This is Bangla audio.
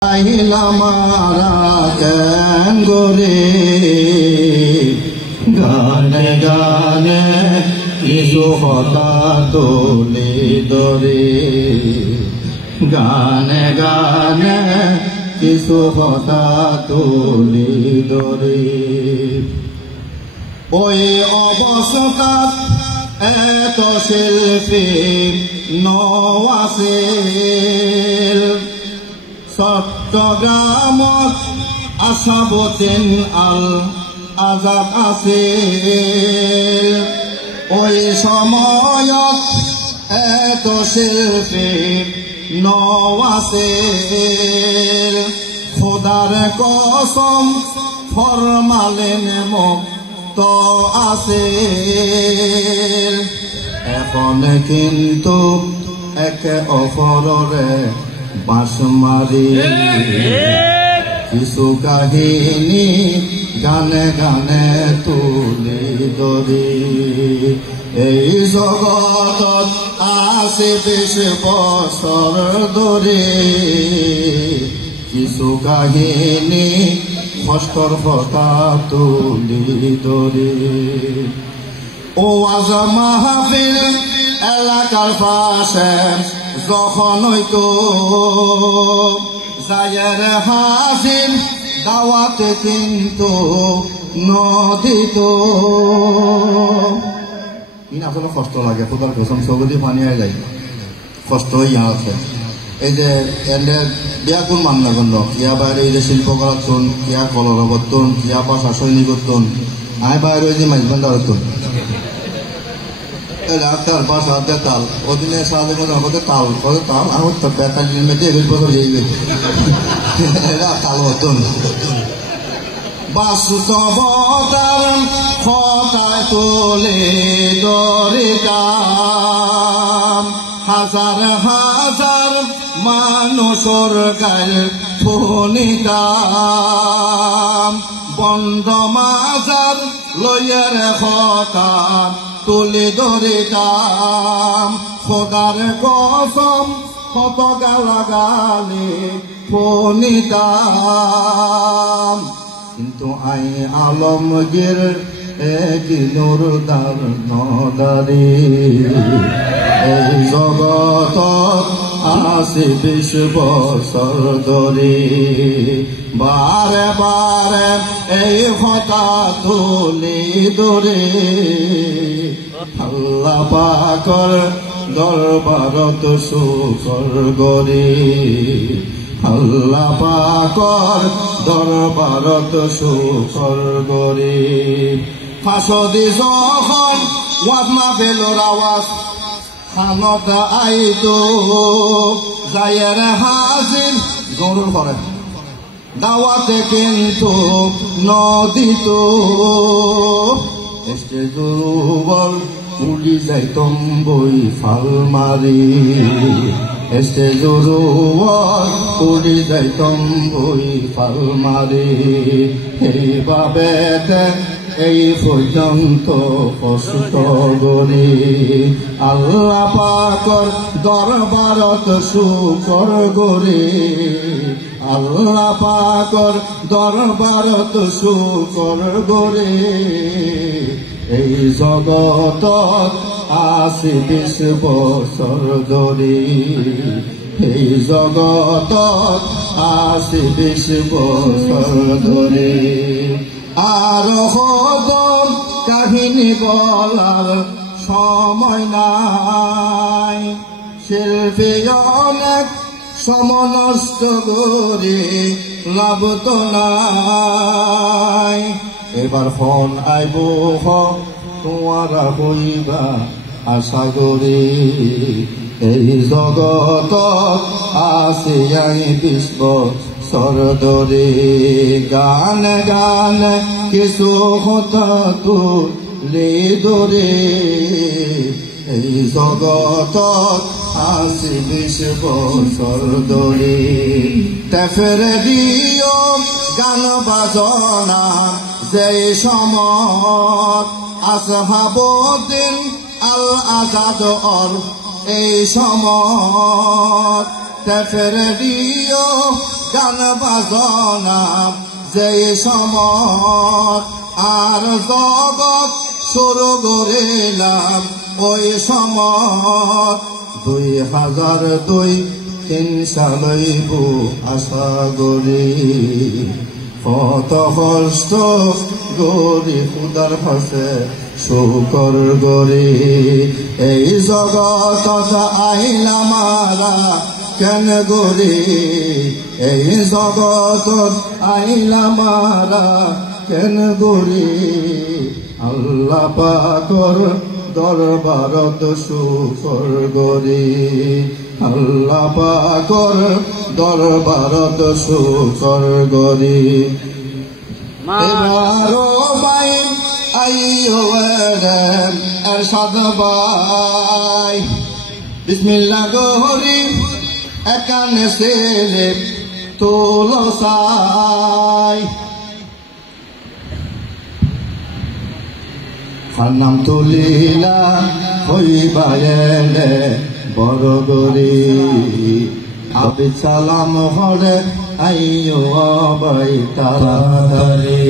মারা কেঙ্গরে গানে গানে কিছু হতা তোলে দরে গানে গানে কিছু হতা তোলে দরে ওই অবস্থাত এত শিল্পী নওয়াছিল চট্টগ্রামত আসাবুদ্দিন আল আজাদ আছিল ওই সময়ত এত শিল্পী নওয়াছিল খোদার কসম ফরমালেন মুক্ত আছিল এখন কিন্তু একে অপররে বাঁশ মারি কিছু কাহিনী গানে গানে তুলি ধরি এই জগতত আছে 20 বছর ধরে কিছু কাহিনী কষ্টর কথা তুলি ধরি ওয়াজ মাহফিল এলাকার পাশে যখন হইতো যায়ের হাজির দাওয়াতে কিন্তু নদিত ইন আসলে কষ্ট লাগে খোদার কসম সবদি পানি হয়ে যায় কষ্ট হইয়া আছে এই যে এনে বিয়া কোন মান্না গন্ধ কিয়া বাইরে এই যে শিল্পকলা তুন কিয়া কলরবত তুন কিয়া পাশা সৈনিক তুন আয় বাইরে ওই যে মাইজবান্ধা তুন তাল পাশা তাল ওদিনে সাধারণ আমাদের তাল তাল আমার তো 45 মেয়েতে 20 বছর যাইবে এরা তাল হতন বাস্তবতার কথায় তোলে দরে কাম হাজার হাজার মানুষের গাল ফোনিতাম বন্ধ মাজার লইয়ার কথা তুলে ধরিতাম খোদার কসম কত গালাগালি ফোনিতাম কিন্তু আই আলমগীর একদিনুর দার নদারি এই জগত আছে 20 বছর ধরে বারে বারে এই কথা তুলি ধরে আল্লাহ পাকর দরবারত শুকর গরে আল্লাহ পাকর দরবারত শুকর গরে ফাঁসদি যখন ওয়াজ মাহফিলের আওয়াজ খানত আইতো যায়ের হাজির জরুর করে দাওয়াতে কিন্তু নদিত স্টেজ দুর্বল উড়ি যাইতম বই ফাল মারি স্টেজ দুর্বল উড়ি যাইতম বই ফাল মারি এইভাবে এই পর্যন্ত কষ্ট গরি আল্লাহ পাকর দরবারত শুকর গরি আল্লাহ পাকর দরবারত শুকর গরি এই জগতত আছে 20 বছর ধরে এই জগতত আছে 20 বছর ধরে আর হদম কাহিনী বলার সময় নাই শিল্পী অনেক সময় নষ্ট করে লাভ তো নাই এবার ফোন আইব তোমারা হইবা আশা করি এই জগত আছে 20 বছর ধরে গানে গানে কিছু হতা তুলে ধরে এই জগত আছে 20 বছর ধরে তেফের দিও গান বাজনা যে সময় আসহাবুদ্দিন আল আজাদ এই সময় তেফের দিও গান বাজনা যে সময় আর জগৎ শুরু করিলাম ওই সময় 2002 সালইব আশা করি কত কষ্ট গরি খুদার কাছে শুকর গরি এই জগৎ আইলাম আরা কেন গরি এই জগৎ আইলাম আরা কেন গরি আল্লাহ পাকর দরবারত শুকর গরি আল্লাহ পাকর দরবারত শুকর গরি এবারো ভাই আইও এরশাদ ভাই বিসমিল্লাহ গরি একানে সেলে তোলো সাই নাম তুলিলা হইবায়েলে বড় গরি আবি সালাম হরে আইও বাই তাড়াতাড়ি